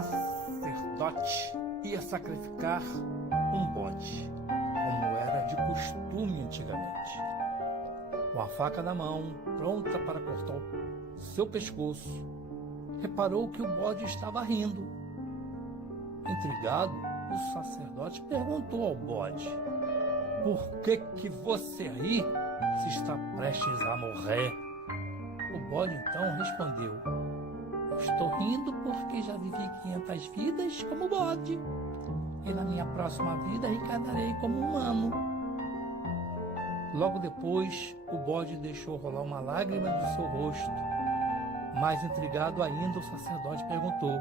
sacerdote ia sacrificar um bode, como era de costume antigamente. Com a faca na mão, pronta para cortar o seu pescoço, reparou que o bode estava rindo. Intrigado, o sacerdote perguntou ao bode: "Por que você ri se está prestes a morrer?" O bode então respondeu: "Eu estou rindo porque já vivi 500 vidas como bode, e na minha próxima vida reencarnarei como humano." Logo depois, o bode deixou rolar uma lágrima do seu rosto. Mais intrigado ainda, o sacerdote perguntou: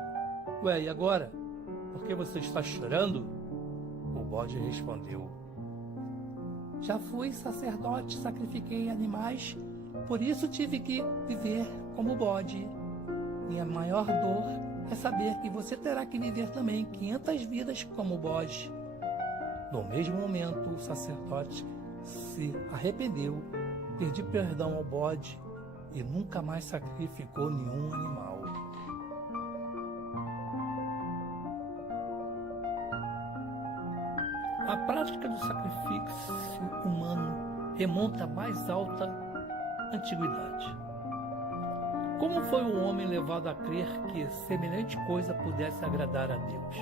"Ué, e agora? Por que você está chorando?" O bode respondeu: "Já fui sacerdote, sacrifiquei animais, por isso tive que viver como bode. Minha maior dor é saber que você terá que viver também 500 vidas como bode." No mesmo momento, o sacerdote se arrependeu, pediu perdão ao bode e nunca mais sacrificou nenhum animal. A prática do sacrifício humano remonta à mais alta antiguidade. Como foi o homem levado a crer que semelhante coisa pudesse agradar a Deus?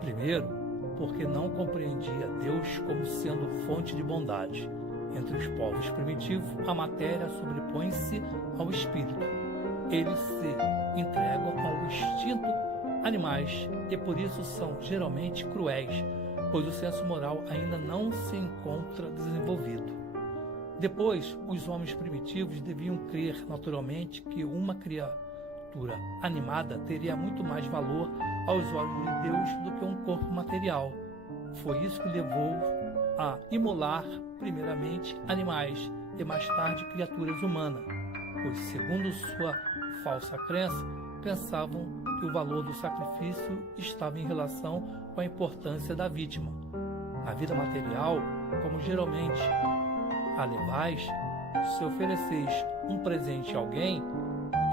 Primeiro, porque não compreendia Deus como sendo fonte de bondade. Entre os povos primitivos, a matéria sobrepõe-se ao espírito. Eles se entregam ao instinto animais e por isso são geralmente cruéis, pois o senso moral ainda não se encontra desenvolvido. Depois, os homens primitivos deviam crer naturalmente que uma criatura animada teria muito mais valor aos olhos de Deus do que um corpo material. Foi isso que levou a imolar primeiramente animais e mais tarde criaturas humanas, pois segundo sua falsa crença, pensavam que o valor do sacrifício estava em relação com a importância da vítima. Na vida material, como geralmente a levais, se ofereceis um presente a alguém,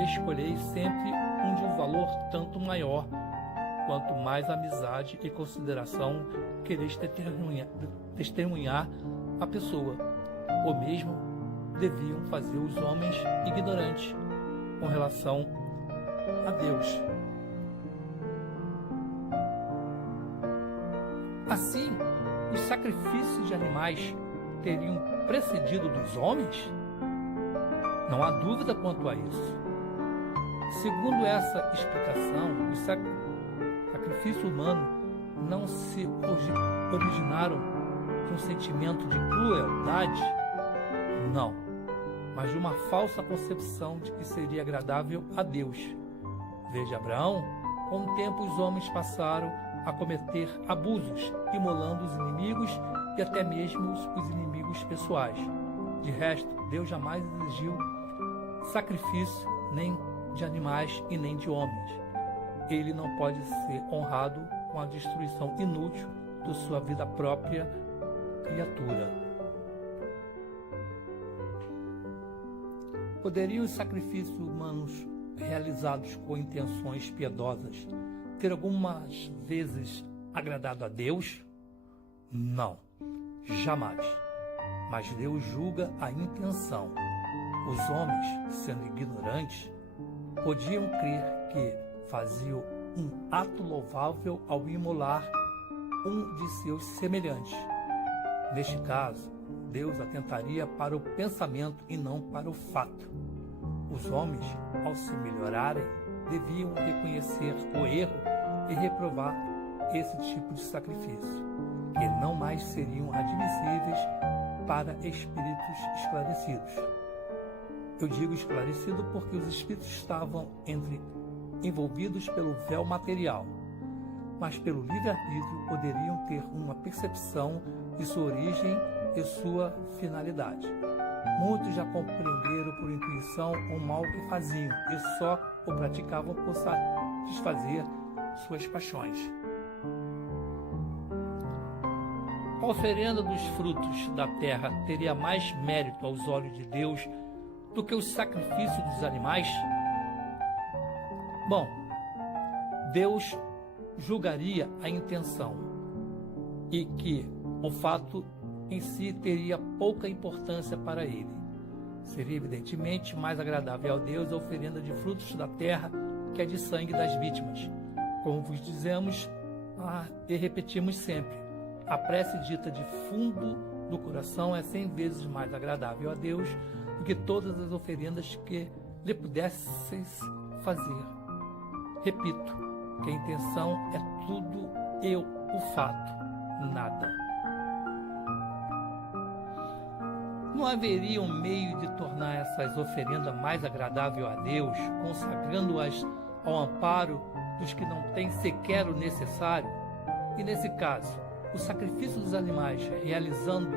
escolheis sempre um de um valor tanto maior, quanto mais amizade e consideração quereis testemunhar a pessoa. O mesmo deviam fazer os homens ignorantes com relação a Deus. Assim, os sacrifícios de animais teriam precedido dos homens? Não há dúvida quanto a isso. Segundo essa explicação, os sacrifício humano não se originaram de um sentimento de crueldade? Não, mas de uma falsa concepção de que seria agradável a Deus. Veja Abraão, com o tempo os homens passaram a cometer abusos, imolando os inimigos e até mesmo os inimigos pessoais. De resto, Deus jamais exigiu sacrifício nem de animais e nem de homens. Ele não pode ser honrado com a destruição inútil de sua vida própria criatura. Poderiam os sacrifícios humanos realizados com intenções piedosas ter algumas vezes agradado a Deus? Não, jamais. Mas Deus julga a intenção. Os homens, sendo ignorantes, podiam crer que faziam um ato louvável ao imolar um de seus semelhantes. Neste caso, Deus atentaria para o pensamento e não para o fato. Os homens, ao se melhorarem, deviam reconhecer o erro e reprovar esse tipo de sacrifício, que não mais seriam admissíveis para espíritos esclarecidos. Eu digo esclarecido porque os espíritos estavam envolvidos pelo véu material, mas pelo livre-arbítrio poderiam ter uma percepção de sua origem e sua finalidade. Muitos já compreenderam por intuição o mal que faziam e só o praticavam por satisfazer suas paixões. A oferenda dos frutos da terra teria mais mérito aos olhos de Deus do que o sacrifício dos animais? Bom, Deus julgaria a intenção e que o fato em si teria pouca importância para ele. Seria evidentemente mais agradável a Deus a oferenda de frutos da terra que a de sangue das vítimas. Como vos dizemos e repetimos sempre, a prece dita de fundo do coração é 100 vezes mais agradável a Deus do que todas as oferendas que lhe pudesseis fazer. Repito, que a intenção é tudo e o fato, nada. Não haveria um meio de tornar essas oferendas mais agradável a Deus, consagrando-as ao amparo dos que não têm sequer o necessário? E nesse caso, o sacrifício dos animais, realizando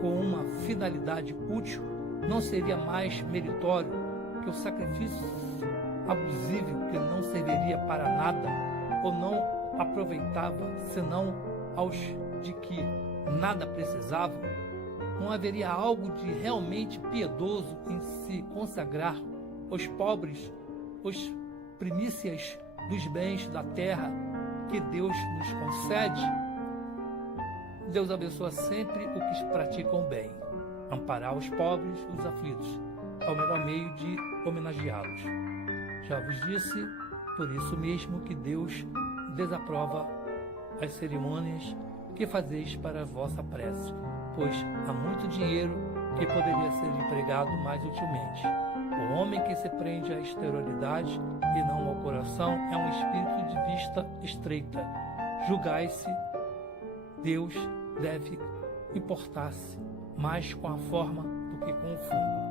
com uma finalidade útil, não seria mais meritório que o sacrifício abusivo que não serviria para nada ou não aproveitava senão aos de que nada precisavam? Não haveria algo de realmente piedoso em se consagrar aos pobres as primícias dos bens da terra que Deus nos concede? Deus abençoa sempre os que praticam o bem. Amparar os pobres e os aflitos é o melhor meio de homenageá-los. Já vos disse, por isso mesmo, que Deus desaprova as cerimônias que fazeis para a vossa prece, pois há muito dinheiro que poderia ser empregado mais utilmente. O homem que se prende à exterioridade e não ao coração é um espírito de vista estreita. Julgai-se, Deus deve importar-se mais com a forma do que com o fundo.